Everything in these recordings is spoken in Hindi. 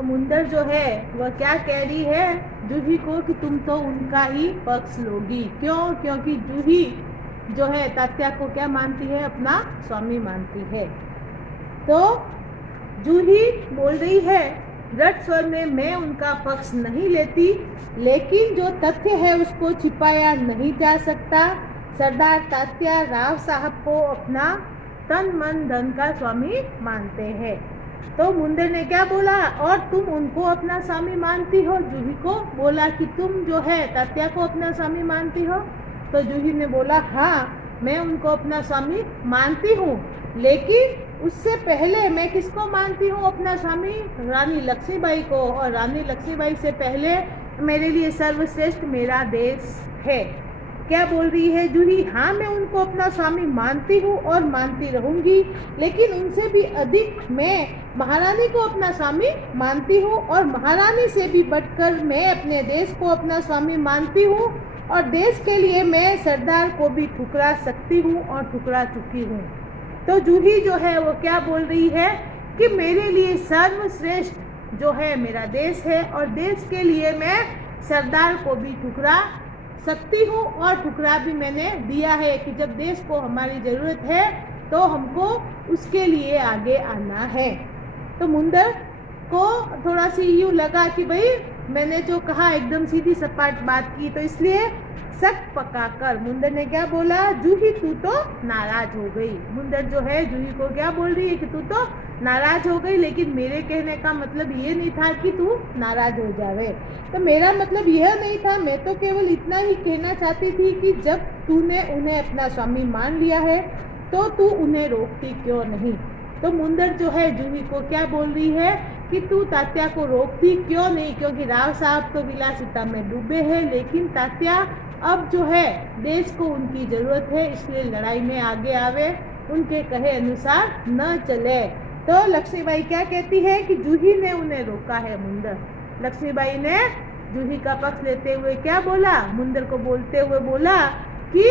तो मुंदर जो है वह क्या कह रही है जूही को कि तुम तो उनका ही पक्ष लोगी। क्यों? क्योंकि जूही जो है तात्या को क्या मानती है? अपना स्वामी मानती है। तो जूही बोल रही है दृढ़ स्वर में, मैं उनका पक्ष नहीं लेती, लेकिन जो तथ्य है उसको छिपाया नहीं जा सकता। सरदार तात्या राव साहब को अपना तन मन धन का स्वामी मानते हैं। तो मुंदर ने क्या बोला? और तुम उनको अपना स्वामी मानती हो? जूही को बोला कि तुम जो है तात्या को अपना स्वामी मानती हो? तो जूही ने बोला हाँ, मैं उनको अपना स्वामी मानती हूँ, लेकिन उससे पहले मैं किसको मानती हूँ अपना स्वामी? रानी लक्ष्मीबाई को। और रानी लक्ष्मीबाई से पहले मेरे लिए सर्वश्रेष्ठ मेरा देश है। क्या बोल रही है जूही? हाँ, मैं उनको अपना स्वामी मानती हूँ और मानती रहूँगी, लेकिन उनसे भी अधिक मैं महारानी को अपना स्वामी मानती हूँ, और महारानी से भी बढ़कर मैं अपने देश को अपना स्वामी मानती हूँ, और देश के लिए मैं सरदार को भी ठुकरा सकती हूँ और ठुकरा चुकी हूँ। तो जूही जो है वो क्या बोल रही है कि मेरे लिए सर्वश्रेष्ठ जो है मेरा देश है, और देश के लिए मैं सरदार को भी ठुकरा सकती हूँ, और ठुकरा भी मैंने दिया है कि जब देश को हमारी ज़रूरत है तो हमको उसके लिए आगे आना है। तो मुंदर को थोड़ा सी यूँ लगा कि भाई मैंने जो कहा एकदम सीधी सपाट बात की, तो इसलिए सख्त पकाकर मुंदर ने क्या बोला? जूही तू तो नाराज हो गई। मुंदर जो है जूही को क्या बोल रही है कि तू तो नाराज हो गई, लेकिन मेरे कहने का मतलब ये नहीं था कि तू नाराज हो जावे। तो मेरा मतलब यह नहीं था, मैं तो केवल इतना ही कहना चाहती थी कि जब तूने उन्हें अपना स्वामी मान लिया है तो तू उन्हें रोकती क्यों नहीं। तो मुंदर जो है जूही को क्या बोल रही है कि तू तात्या को रोकती क्यों नहीं, क्योंकि राव साहब तो विलासिता में डूबे हैं, लेकिन तात्या अब जो है देश को उनकी ज़रूरत है, इसलिए लड़ाई में आगे आवे, उनके कहे अनुसार न चले। तो लक्ष्मीबाई क्या कहती है कि जूही ने उन्हें रोका है। मुंदर लक्ष्मीबाई ने जूही का पक्ष लेते हुए क्या बोला? मुंदर को बोलते हुए बोला कि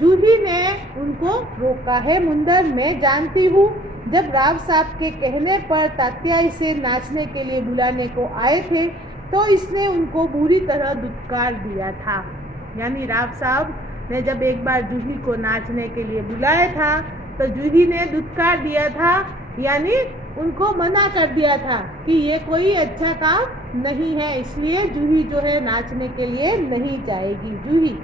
जूही ने उनको रोका है। मुंदर, मैं जानती हूँ जब राव साहब के कहने पर तात्या इसे नाचने के लिए बुलाने को आए थे तो इसने उनको बुरी तरह दुत्कार दिया था। यानी राव साहब ने जब एक बार जूही को नाचने के लिए बुलाया था तो जूही ने दुत्कार दिया था, यानी उनको मना कर दिया था कि ये कोई अच्छा काम नहीं है, इसलिए जूही जो है नाचने के लिए नहीं जाएगी। जूही,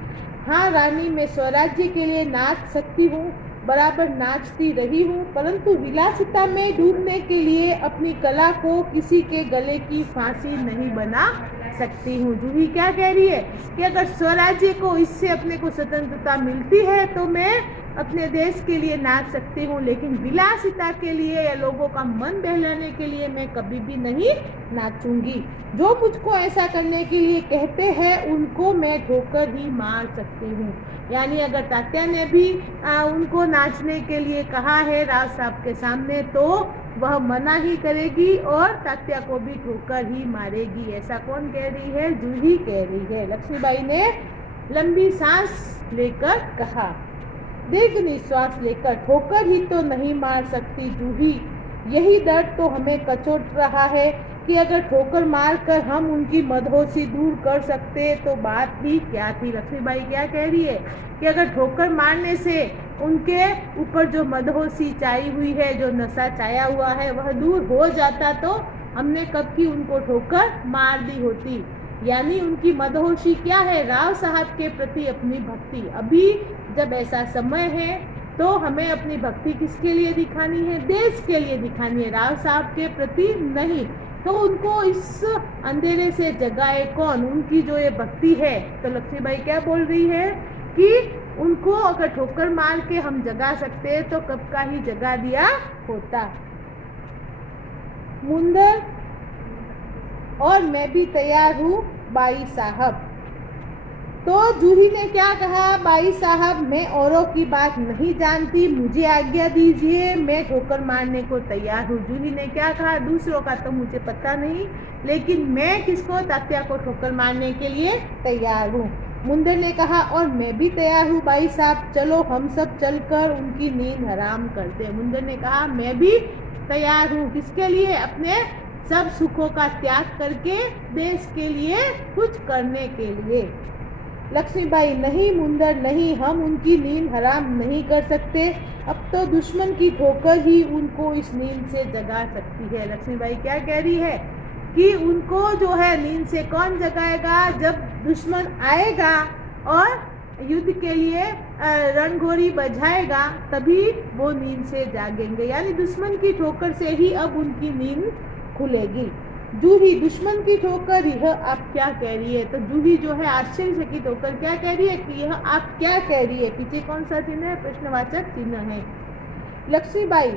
हाँ रानी, मैं स्वराज्य के लिए नाच सकती हूँ, बराबर नाचती रही हूँ, परंतु विलासिता में डूबने के लिए अपनी कला को किसी के गले की फांसी नहीं बना सकती हूँ। जूही क्या कह रही है कि अगर स्वराज्य को इससे अपने को स्वतंत्रता मिलती है तो मैं अपने देश के लिए नाच सकती हूँ, लेकिन विलासिता के लिए या लोगों का मन बहलाने के लिए मैं कभी भी नहीं नाचूंगी। जो मुझको ऐसा करने के लिए कहते हैं उनको मैं ठोकर ही मार सकती हूँ। यानी अगर तात्या ने भी उनको नाचने के लिए कहा है राव साहब के सामने तो वह मना ही करेगी और तात्या को भी ठोकर ही मारेगी। ऐसा कौन कह रही है? जूही कह रही है। लक्ष्मीबाई ने लंबी सांस लेकर कहा, दीर्घ निश्वास लेकर, ठोकर ही तो नहीं मार सकती जूही, यही दर्द तो हमें कचोट रहा है कि अगर ठोकर मार कर हम उनकी मदहोशी दूर कर सकते तो बात भी क्या थी। लक्ष्मीबाई क्या कह रही है कि अगर ठोकर मारने से उनके ऊपर जो मदहोशी छाई हुई है, जो नशा छाया हुआ है, वह दूर हो जाता तो हमने कब की उनको ठोकर मार दी होती। यानी उनकी मदहोशी क्या है? राव साहब के प्रति अपनी भक्ति। अभी जब ऐसा समय है तो हमें अपनी भक्ति किसके लिए दिखानी है? देश के लिए दिखानी है, राव साहब के प्रति नहीं। तो उनको इस अंधेरे से जगाए कौन? उनकी जो ये भक्ति है। तो लक्ष्मीबाई क्या बोल रही है कि उनको अगर ठोकर मार के हम जगा सकते तो कब का ही जगा दिया होता। मुंदर, और मैं भी तैयार हूँ बाई साहब। तो जूही ने क्या कहा? बाई साहब, मैं औरों की बात नहीं जानती, मुझे आज्ञा दीजिए, मैं ठोकर मारने को तैयार हूँ। जूही ने क्या कहा? दूसरों का तो मुझे पता नहीं, लेकिन मैं किसको? तात्या को ठोकर मारने के लिए तैयार हूँ। मुंदर ने कहा, और मैं भी तैयार हूँ बाई साहब, चलो हम सब चलकर उनकी नींद हराम करते हैं। मुंदर ने कहा, मैं भी तैयार हूँ। किसके लिए? अपने सब सुखों का त्याग करके देश के लिए कुछ करने के लिए। लक्ष्मीबाई, नहीं मुंदर नहीं, हम उनकी नींद हराम नहीं कर सकते। अब तो दुश्मन की ठोकर ही उनको इस नींद से जगा सकती है। लक्ष्मीबाई क्या कह रही है कि उनको जो है नींद से कौन जगाएगा? जब दुश्मन आएगा और युद्ध के लिए रणघोरी बजाएगा तभी वो नींद से जागेंगे, यानी दुश्मन की ठोकर से ही अब उनकी नींद खुलेगी। जूही, दुश्मन की ठोकर यह आप क्या कह रही है? तो जूही जो है आश्चर्यचकित होकर क्या कह रही है कि यह आप क्या कह रही है? पीछे कौन सा चिन्ह है? प्रश्नवाचक चिन्ह है। लक्ष्मीबाई,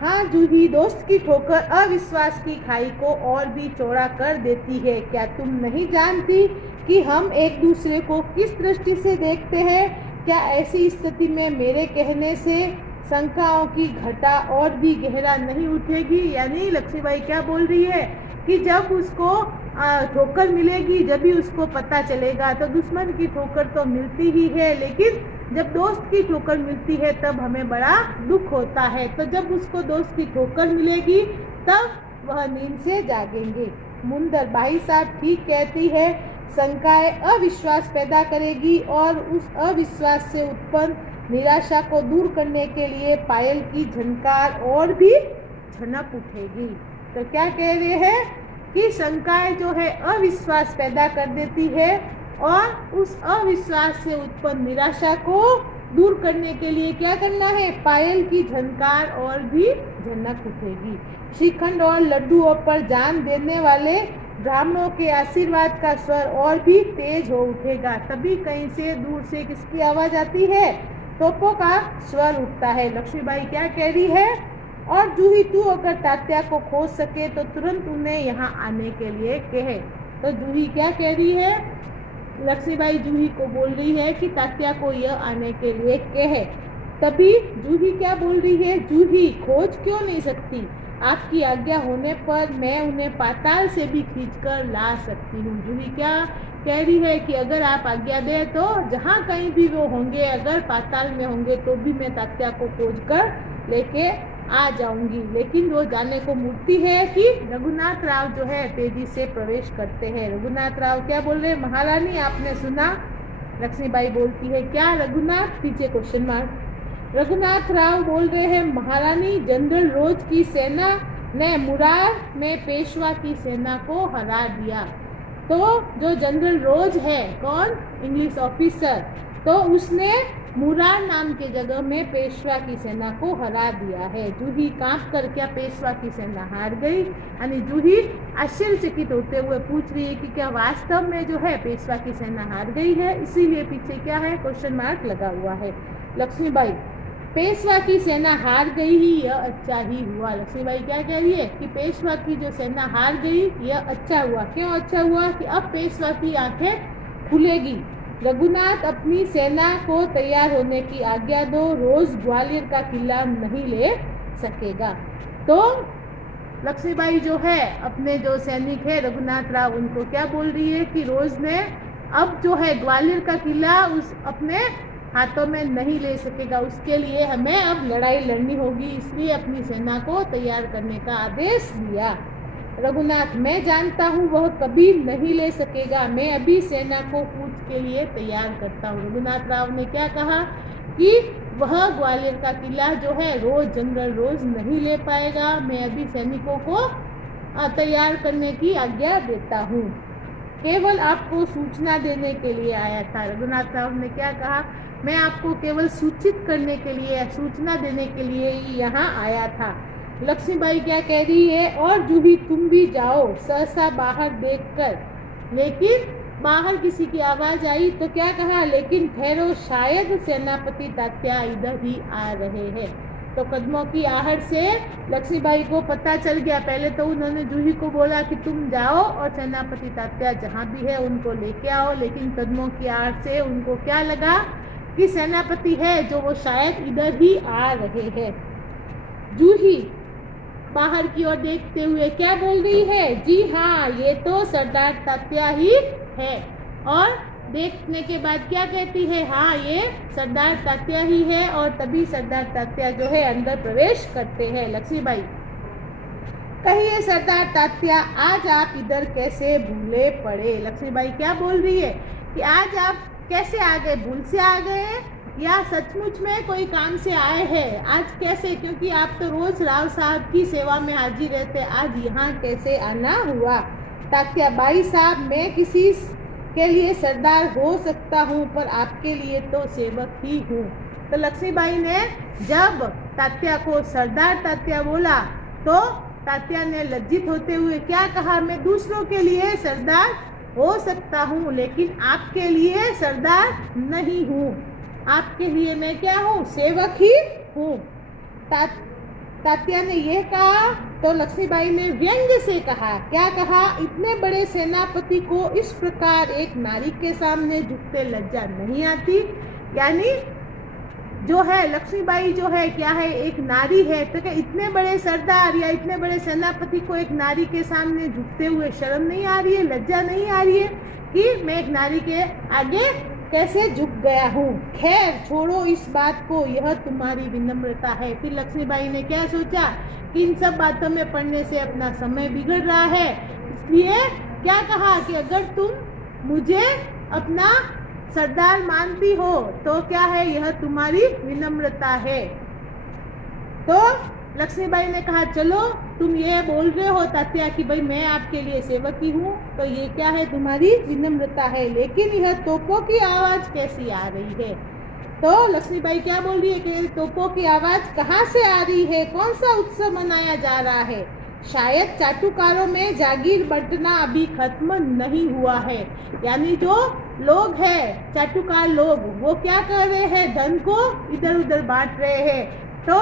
हाँ जूही, दोस्त की ठोकर अविश्वास की खाई को और भी चौड़ा कर देती है। क्या तुम नहीं जानती कि हम एक दूसरे को किस दृष्टि से देखते हैं? क्या ऐसी स्थिति में मेरे कहने से शंकाओं की घटा और भी गहरा नहीं उठेगी? यानी लक्ष्मीबाई क्या बोल रही है कि जब उसको ठोकर मिलेगी, जब भी उसको पता चलेगा, तो दुश्मन की ठोकर तो मिलती ही है, लेकिन जब दोस्त की ठोकर मिलती है तब हमें बड़ा दुख होता है। तो जब उसको दोस्त की ठोकर मिलेगी तब वह नींद से जागेंगे। मुंदर, भाई साहब ठीक कहती है, शंकाएं अविश्वास पैदा करेगी और उस अविश्वास से उत्पन्न निराशा को दूर करने के लिए पायल की झनकार और भी झनक उठेगी। तो क्या कह रहे हैं कि शंकाएं जो है अविश्वास पैदा कर देती है और उस अविश्वास से उत्पन्न निराशा को दूर करने के लिए क्या करना है? पायल की झनकार और भी झनक उठेगी। श्रीखंड और लड्डुओं पर जान देने वाले ब्राह्मणों के आशीर्वाद का स्वर और भी तेज हो उठेगा। तभी कहीं से दूर से किसकी आवाज आती है? तोपों का स्वर उठता है। लक्ष्मीबाई क्या कह रही है? और जूही, तू अगर तात्या को खोज सके तो तुरंत उन्हें यहाँ आने के लिए कहे। तो जूही क्या कह रही है? लक्ष्मीबाई जूही को बोल रही है कि तात्या को यह आने के लिए कहे। तभी जूही क्या बोल रही है? जूही, खोज क्यों नहीं सकती? आपकी आज्ञा होने पर मैं उन्हें पाताल से भी खींचकर ला सकती हूँ। जूही क्या कह रही है कि अगर आप आज्ञा दें तो जहाँ कहीं भी वो होंगे, अगर पाताल में होंगे तो भी मैं तात्या को खोज कर लेके आ जाऊंगी। लेकिन वो जाने को मूर्ति है कि रघुनाथ राव जो है तेजी से प्रवेश करते हैं। रघुनाथ राव क्या बोल रहे हैं? महारानी आपने सुना? लक्ष्मीबाई बोलती है क्या रघुनाथ? पीछे क्वेश्चन मार्क। रघुनाथ राव बोल रहे हैं महारानी, जनरल रोज की सेना ने मुरार में पेशवा की सेना को हरा दिया। तो जो जनरल रोज है, कौन? इंग्लिश ऑफिसर, तो उसने मुरार नाम के जगह में पेशवा की सेना को हरा दिया है। जूही कांप कर क्या पेशवा की सेना हार गई? यानी जूही आश्चर्यचकित होते हुए पूछ रही है कि क्या वास्तव में जो है पेशवा की सेना हार गई है? इसीलिए पीछे क्या है? क्वेश्चन मार्क लगा हुआ है। लक्ष्मीबाई, पेशवा की सेना हार गई ही, यह अच्छा ही हुआ। लक्ष्मीबाई क्या कह रही है कि पेशवा की जो सेना हार गई यह अच्छा हुआ। क्यों अच्छा हुआ? कि अब पेशवा की आंखें खुलेगी। रघुनाथ, अपनी सेना को तैयार होने की आज्ञा दो, रोज ग्वालियर का किला नहीं ले सकेगा। तो लक्ष्मीबाई जो है अपने जो सैनिक है रघुनाथ राव, उनको क्या बोल रही है कि रोज ने अब जो है ग्वालियर का किला उस अपने हाथों में नहीं ले सकेगा। उसके लिए हमें अब लड़ाई लड़नी होगी, इसलिए अपनी सेना को तैयार करने का आदेश दिया। रघुनाथ, मैं जानता हूँ वह कभी नहीं ले सकेगा, मैं अभी सेना को कूच के लिए तैयार करता हूँ। रघुनाथ राव ने क्या कहा कि वह ग्वालियर का किला जो है रोज जनरल रोज नहीं ले पाएगा, मैं अभी सैनिकों को तैयार करने की आज्ञा देता हूँ, केवल आपको सूचना देने के लिए आया था। रघुनाथ राव ने क्या कहा? मैं आपको केवल सूचित करने के लिए, सूचना देने के लिए ही यहाँ आया था। लक्ष्मीबाई क्या कह रही है? और जूही, तुम भी जाओ सहसा बाहर देखकर। लेकिन बाहर किसी की आवाज आई तो क्या कहा? लेकिन ठहरो, शायद सेनापति तात्या इधर ही आ रहे हैं। तो कदमों की आहट से लक्ष्मीबाई को पता चल गया। पहले तो उन्होंने जूही को बोला कि तुम जाओ और सेनापति तात्या जहाँ भी है उनको लेके आओ, लेकिन कदमों की आहट से उनको क्या लगा कि सेनापति है जो वो शायद इधर ही आ रहे हैं। जूही बाहर की ओर देखते हुए क्या बोल रही है? जी हाँ, ये तो सरदार तात्या ही है। और देखने के बाद क्या कहती है? हाँ, ये सरदार तात्या ही है। और तभी सरदार तात्या जो है अंदर प्रवेश करते हैं। लक्ष्मीबाई, कहिए सरदार तात्या, आज आप इधर कैसे भूले पड़े। लक्ष्मीबाई क्या बोल रही है कि आज आप कैसे आ गए, भूल से आ गए या सचमुच में कोई काम से आए हैं। आज कैसे, क्योंकि आप तो रोज राव साहब की सेवा में हाजिर रहते, आज यहाँ कैसे आना हुआ। तात्या, बाई साहब, मैं किसी के लिए सरदार हो सकता हूँ पर आपके लिए तो सेवक ही हूँ। तो लक्ष्मीबाई ने जब तात्या को सरदार तात्या बोला तो तात्या ने लज्जित होते हुए क्या कहा, मैं दूसरों के लिए सरदार हो सकता हूँ लेकिन आपके लिए सरदार नहीं हूँ, आपके लिए मैं क्या हूँ, सेवक ही हूँ। तात्या ने यह कहा तो लक्ष्मीबाई ने व्यंग्य से कहा, क्या कहा, इतने बड़े सेनापति को इस प्रकार एक नारी के सामने झुकते लज्जा नहीं आती। यानी जो है लक्ष्मीबाई जो है क्या है, एक नारी है, तो क्या इतने बड़े सरदार या इतने बड़े सेनापति को एक नारी के सामने झुकते हुए शर्म नहीं आ रही है, लज्जा नहीं आ रही है कि मैं एक नारी के आगे कैसे झुक गया हूँ। खैर छोड़ो इस बात को, यह तुम्हारी विनम्रता है। फिर लक्ष्मीबाई ने क्या सोचा कि इन सब बातों में पढ़ने से अपना समय बिगड़ रहा है, इसलिए क्या कहा कि अगर तुम मुझे अपना सरदार मानती हो तो क्या है, यह तुम्हारी विनम्रता है। तो लक्ष्मीबाई ने कहा, चलो तुम ये बोल रहे हो तात्या कि भाई मैं आपके लिए सेवक ही हूँ, तो ये क्या है, तुम्हारी विनम्रता है, लेकिन यह तोपों की आवाज कैसी आ रही है। तो लक्ष्मीबाई क्या बोल रही है कि तोपों की आवाज कहाँ से आ रही है, कौन सा उत्सव मनाया जा रहा है। शायद चाटुकारों में जागीर बंटना अभी खत्म नहीं हुआ है। यानी जो लोग हैं चाटुकार लोग, वो क्या कर रहे हैं, धन को इधर उधर बांट रहे हैं। तो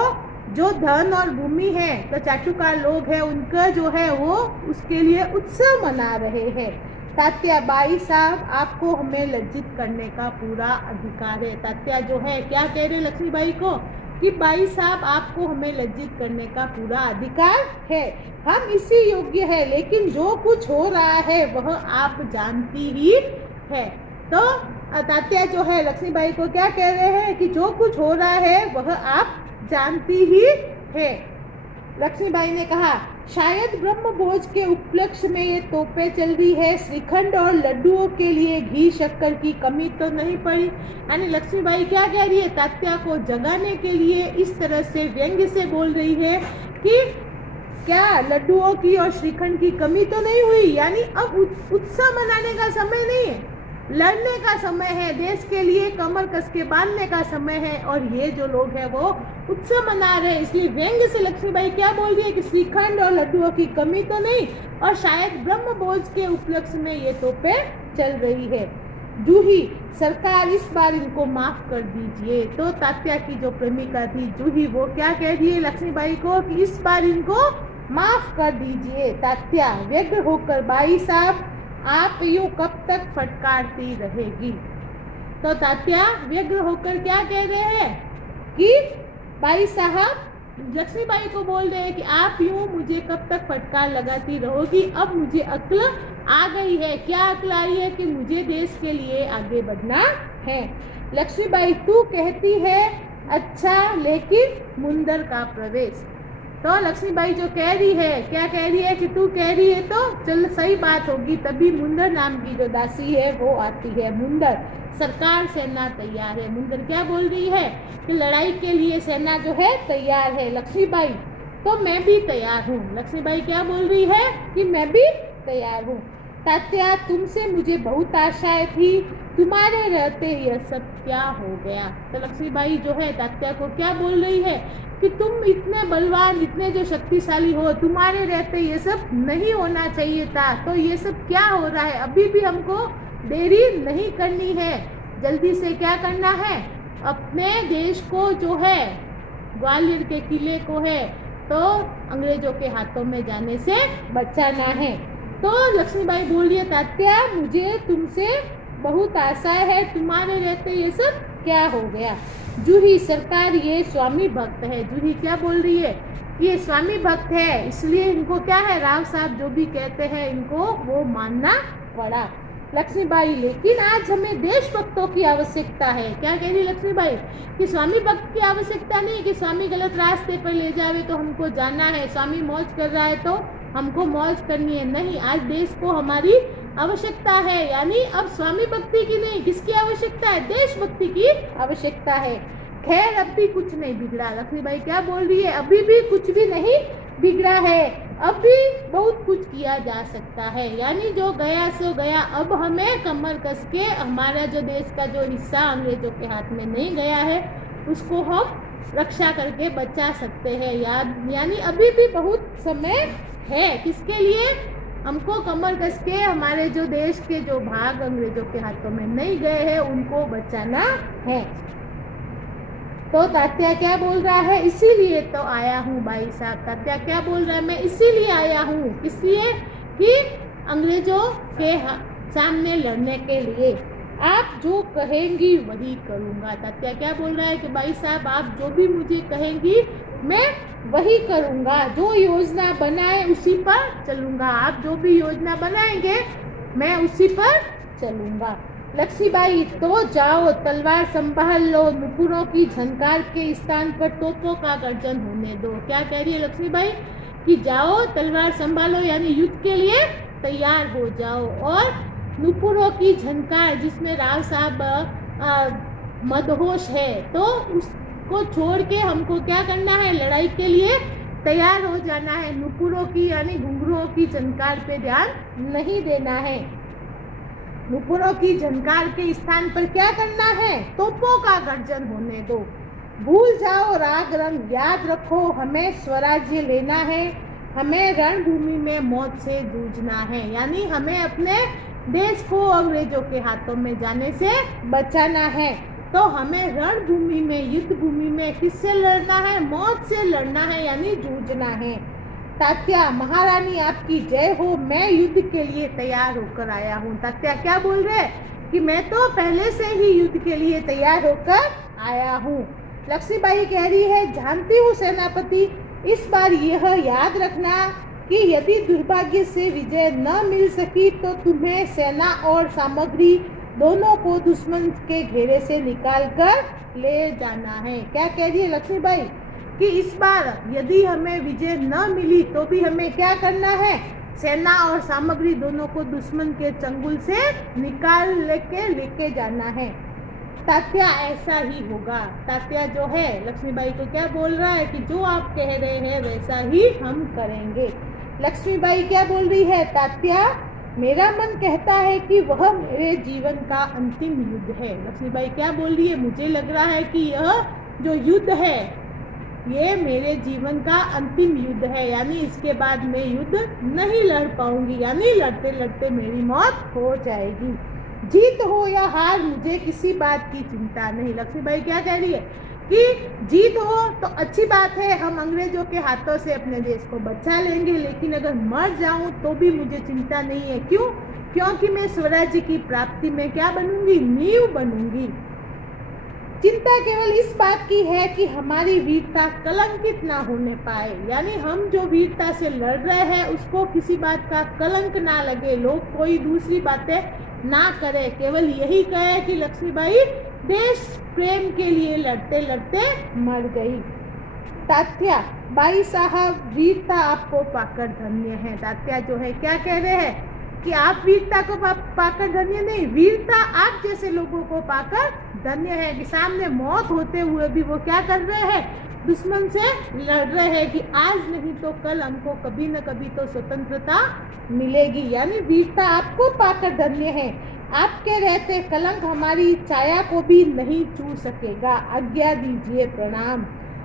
जो धन और भूमि है, तो चाटुकार लोग हैं, उनका जो है वो उसके लिए उत्सव मना रहे हैं। तात्या, बाई साहब, आपको हमें लज्जित करने का पूरा अधिकार है। तात्या जो है क्या कह रहे लक्ष्मीबाई को कि बाई साहब आपको हमें लज्जित करने का पूरा अधिकार है, हम इसी योग्य है, लेकिन जो कुछ हो रहा है वह आप जानती ही है। तो तात्या जो है लक्ष्मीबाई को क्या कह रहे हैं कि जो कुछ हो रहा है वह आप जानती ही है। लक्ष्मीबाई ने कहा, शायद ब्रह्म भोज के उपलक्ष्य में ये तोपें चल रही है, श्रीखंड और लड्डुओं के लिए घी शक्कर की कमी तो नहीं पड़ी। यानी लक्ष्मीबाई क्या कह रही है, तात्या को जगाने के लिए इस तरह से व्यंग्य से बोल रही है कि क्या लड्डुओं की और श्रीखंड की कमी तो नहीं हुई। यानी अब उत्सव मनाने का समय नहीं है, लड़ने का समय है, देश के लिए कमर कस के बांधने का समय है, और ये जो लोग हैं वो उत्सव मना रहे हैं। इसलिए व्यंग्य से लक्ष्मीबाई क्या बोल रही है कि श्रीखंड और लड्डुओं की कमी तो नहीं, और शायद ब्रह्म भोज के उपलक्ष्य में ये तोपें चल रही है। जूही, सरकार इस बार इनको माफ कर दीजिए। तो तात्या की जो प्रेमिका थी जूही, वो क्या कह रही है लक्ष्मीबाई को कि इस बार इनको माफ कर दीजिए। तात्या व्यग्र होकर, बाई साहब आप यूं कब तक फटकारती रहेगी। तो तात्या व्यग्र होकर क्या कह रहे हैं कि बाई साहब लक्ष्मीबाई को बोल रहे हैं कि आप यूं मुझे कब तक फटकार लगाती रहोगी, अब मुझे अक्ल आ गई है। क्या अक्ल आई है कि मुझे देश के लिए आगे बढ़ना है। लक्ष्मीबाई, तू कहती है अच्छा, लेकिन मुंदर का प्रवेश। तो लक्ष्मीबाई जो कह रही है, क्या कह रही है कि तू कह रही है तो चल सही बात होगी, तभी मुंदर नाम की जो दासी है वो आती है। मुंदर, सरकार सेना तैयार है। मुंदर क्या बोल रही है कि लड़ाई के लिए सेना जो है तैयार है। लक्ष्मीबाई, तो मैं भी तैयार हूँ। लक्ष्मीबाई क्या बोल रही है कि मैं भी तैयार हूँ। तात्या, तुमसे मुझे बहुत आशाएं थी, तुम्हारे रहते यह सब क्या हो गया। तो लक्ष्मीबाई जो है तात्या को क्या बोल रही है कि तुम इतने बलवान, इतने जो शक्तिशाली हो, तुम्हारे रहते ये सब नहीं होना चाहिए था। तो ये सब क्या हो रहा है, अभी भी हमको देरी नहीं करनी है, जल्दी से क्या करना है, अपने देश को जो है ग्वालियर के किले को है तो अंग्रेजों के हाथों में जाने से बचाना है। तो लक्ष्मीबाई बोल रही है, तात्या मुझे तुमसे बहुत आशा है, तुम्हारे रहते ये सब क्या हो गया। जूही, सरकार ये स्वामी भक्त है। जूही क्या बोल रही है, ये स्वामी भक्त है, इसलिए इनको क्या है, राव साहब जो भी कहते हैं इनको वो मानना पड़ा। लक्ष्मीबाई, लेकिन आज हमें देशभक्तों की आवश्यकता है। क्या कह रही लक्ष्मीबाई कि स्वामी भक्त की आवश्यकता नहीं कि स्वामी गलत रास्ते पर ले जावे तो हमको जाना है, स्वामी मौज कर रहा है तो हमको मौज करनी है। नहीं, आज देश को हमारी आवश्यकता है। यानी अब स्वामी भक्ति की नहीं, किसकी आवश्यकता है? देशभक्ति की आवश्यकता है। खैर, अब भी कुछ नहीं बिगड़ा। लक्ष्मीबाई क्या बोल रही है? अभी भी कुछ भी नहीं बिगड़ा है, अब भी बहुत कुछ किया जा सकता है। यानी जो गया सो गया, अब हमें कमर कस के हमारा जो देश का जो हिस्सा अंग्रेजों के हाथ में नहीं गया है उसको हम रक्षा करके बचा सकते हैं। यानी अभी भी बहुत समय है। किसके लिए? हमको कमर कस के हमारे जो देश के जो भाग अंग्रेजों के हाथों में नहीं गए हैं उनको बचाना है। तो तात्या क्या बोल रहा है? इसीलिए तो आया हूँ भाई साहब। तात्या क्या बोल रहा है? मैं इसीलिए आया हूँ। इसलिए कि अंग्रेजों के सामने लड़ने के लिए। आप जो कहेंगी वही करूँगा। तात्या क्या बोल रहा है कि भाई साहब आप जो भी मुझे कहेंगी मैं वही करूँगा। जो योजना बनाए उसी पर चलूँगा। आप जो भी योजना बनाएंगे मैं उसी पर चलूँगा। लक्ष्मीबाई, तो जाओ तलवार संभाल लो, नुपुरों की झनकार के स्थान पर तोपों का गर्जन होने दो। क्या कह रही है लक्ष्मीबाई? कि जाओ तलवार संभालो, यानी युद्ध के लिए तैयार हो जाओ। और नुपुरों की झनकार, जिसमें राव साहब मदहोश है, तो उसको छोड़ के हमको क्या करना है? लड़ाई के लिए तैयार हो जाना है। नुपुरों की यानी घुंघरुओं की झनकार पे ध्यान नहीं देना है। नुपुरों की झनकार के स्थान पर क्या करना है? तोपों का गर्जन होने दो। भूल जाओ राग रंग, याद रखो हमें स्वराज्य लेना है, हमें रणभूमि में मौत से जूझना है। यानी हमें अपने देश को अंग्रेजों के हाथों में जाने से बचाना है। तो हमें रणभूमि में, युद्ध भूमि में किससे लड़ना है? मौत से लड़ना है, यानी जूझना है। तात्या, महारानी आपकी जय हो, मैं युद्ध के लिए तैयार होकर आया हूँ। तात्या क्या बोल रहे हैं कि मैं तो पहले से ही युद्ध के लिए तैयार होकर आया हूँ। लक्ष्मीबाई कह रही है, जानती हूँ सेनापति, इस बार यह याद रखना कि यदि दुर्भाग्य से विजय न मिल सकी तो तुम्हें सेना और सामग्री दोनों को दुश्मन के घेरे से निकाल कर ले जाना है। क्या कह रही है लक्ष्मीबाई कि इस बार यदि हमें विजय न मिली तो भी हमें क्या करना है? सेना और सामग्री दोनों को दुश्मन के चंगुल से निकाल लेके जाना है। तात्या, ऐसा ही होगा। तात्या जो है लक्ष्मीबाई को क्या बोल रहा है कि जो आप कह रहे हैं वैसा ही हम करेंगे। लक्ष्मीबाई क्या बोल रही है? तात्या, मेरा मन कहता है कि वह मेरे जीवन का अंतिम युद्ध है। लक्ष्मीबाई क्या बोल रही है? मुझे लग रहा है कि यह जो युद्ध है ये मेरे जीवन का अंतिम युद्ध है, यानी इसके बाद मैं युद्ध नहीं लड़ पाऊंगी, यानी लड़ते लड़ते मेरी मौत हो जाएगी। जीत हो या हार मुझे किसी बात की चिंता नहीं। लक्ष्मीबाई क्या कह रही है कि जीत हो तो अच्छी बात है, हम अंग्रेजों के हाथों से अपने देश को बचा लेंगे, लेकिन अगर मर जाऊं तो भी मुझे चिंता नहीं है। क्यों? क्योंकि मैं स्वराज्य की प्राप्ति में क्या बनूंगी? नींव बनूंगी। चिंता केवल इस बात की है कि हमारी वीरता कलंकित ना होने पाए, यानी हम जो वीरता से लड़ रहे हैं उसको किसी बात का कलंक ना लगे, लोग कोई दूसरी बातें ना करे, केवल यही कहे कि लक्ष्मीबाई देश प्रेम के लिए लड़ते लड़ते मर गई। तात्या, बाई साहब वीरता आपको पाकर धन्य है। तात्या जो है क्या कह रहे हैं कि आप वीरता को पाकर धन्य नहीं, वीरता आप जैसे लोगों को पाकर धन्य है कि सामने मौत होते हुए भी वो क्या कर रहे हैं? दुश्मन से लड़ रहे हैं कि आज नहीं तो कल हमको कभी न कभी तो स्वतंत्रता मिलेगी। यानी वीरता आपको पाकर धन्य है। आपके रहते कलंक हमारी छाया को भी नहीं छू सकेगा। आज्ञा दीजिए, प्रणाम।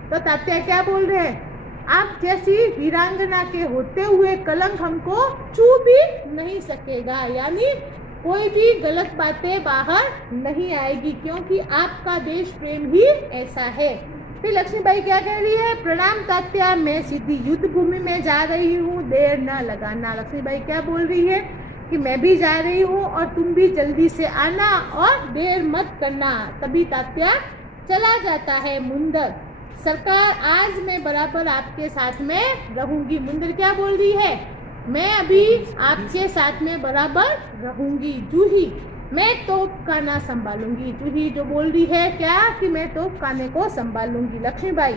तो तात्या क्या बोल रहे हैं? आप जैसी वीरांगना के होते हुए कलंक हमको छू भी नहीं सकेगा, यानी कोई भी गलत बातें बाहर नहीं आएगी, क्योंकि आपका देश प्रेम ही ऐसा है। फिर लक्ष्मीबाई क्या कह रही है? प्रणाम तात्या, मैं सीधी युद्ध भूमि में जा रही हूँ, देर न लगाना। लक्ष्मीबाई क्या बोल रही है कि मैं भी जा रही हूँ और तुम भी जल्दी से आना और देर मत करना। तभी तात्या चला जाता है। मुंदर, सरकार आज मैं बराबर आपके साथ में रहूंगी। मुंदर क्या बोल रही है मैं अभी आपके साथ में बराबर रहूंगी। जूही, मैं तोप खाना संभालूंगी। जूही जो बोल रही है क्या कि मैं तोप खाने को संभालूंगी। लक्ष्मीबाई,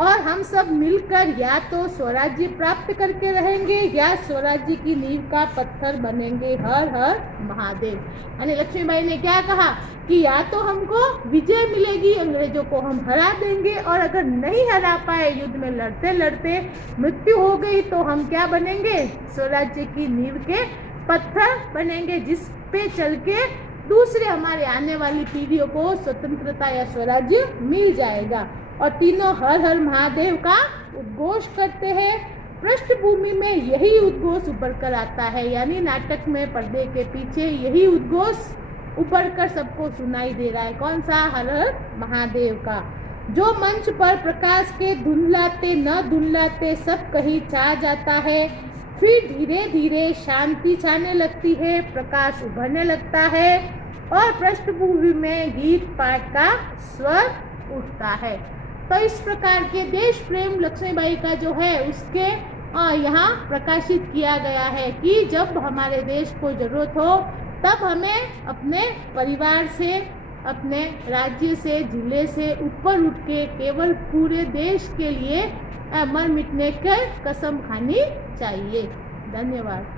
और हम सब मिलकर या तो स्वराज्य प्राप्त करके रहेंगे या स्वराज्य की नींव का पत्थर बनेंगे। हर हर महादेव। यानी लक्ष्मीबाई ने क्या कहा कि या तो हमको विजय मिलेगी, अंग्रेजों को हम हरा देंगे, और अगर नहीं हरा पाए, युद्ध में लड़ते लड़ते मृत्यु हो गई, तो हम क्या बनेंगे? स्वराज्य की नींव के पत्थर बनेंगे, जिस पे चल के दूसरे हमारे आने वाली पीढ़ियों को स्वतंत्रता या स्वराज्य मिल जाएगा। और तीनों हर हर महादेव का उद्घोष करते हैं। पृष्ठभूमि में यही उद्घोष उभर कर आता है, यानी नाटक में पर्दे के पीछे यही उद्घोष उभर कर सबको सुनाई दे रहा है। कौन सा? हर हर महादेव का, जो मंच पर प्रकाश के धुंधलाते न धुंधलाते सब कहीं छा जाता है, फिर धीरे धीरे शांति छाने लगती है, प्रकाश उभरने लगता है और पृष्ठभूमि में गीत पाठ का स्वर उठता है। तो इस प्रकार के देश प्रेम लक्ष्मीबाई का जो है उसके यहाँ प्रकाशित किया गया है कि जब हमारे देश को जरूरत हो तब हमें अपने परिवार से, अपने राज्य से, जिले से ऊपर उठ के केवल पूरे देश के लिए मर मिटने की कसम खानी चाहिए। धन्यवाद।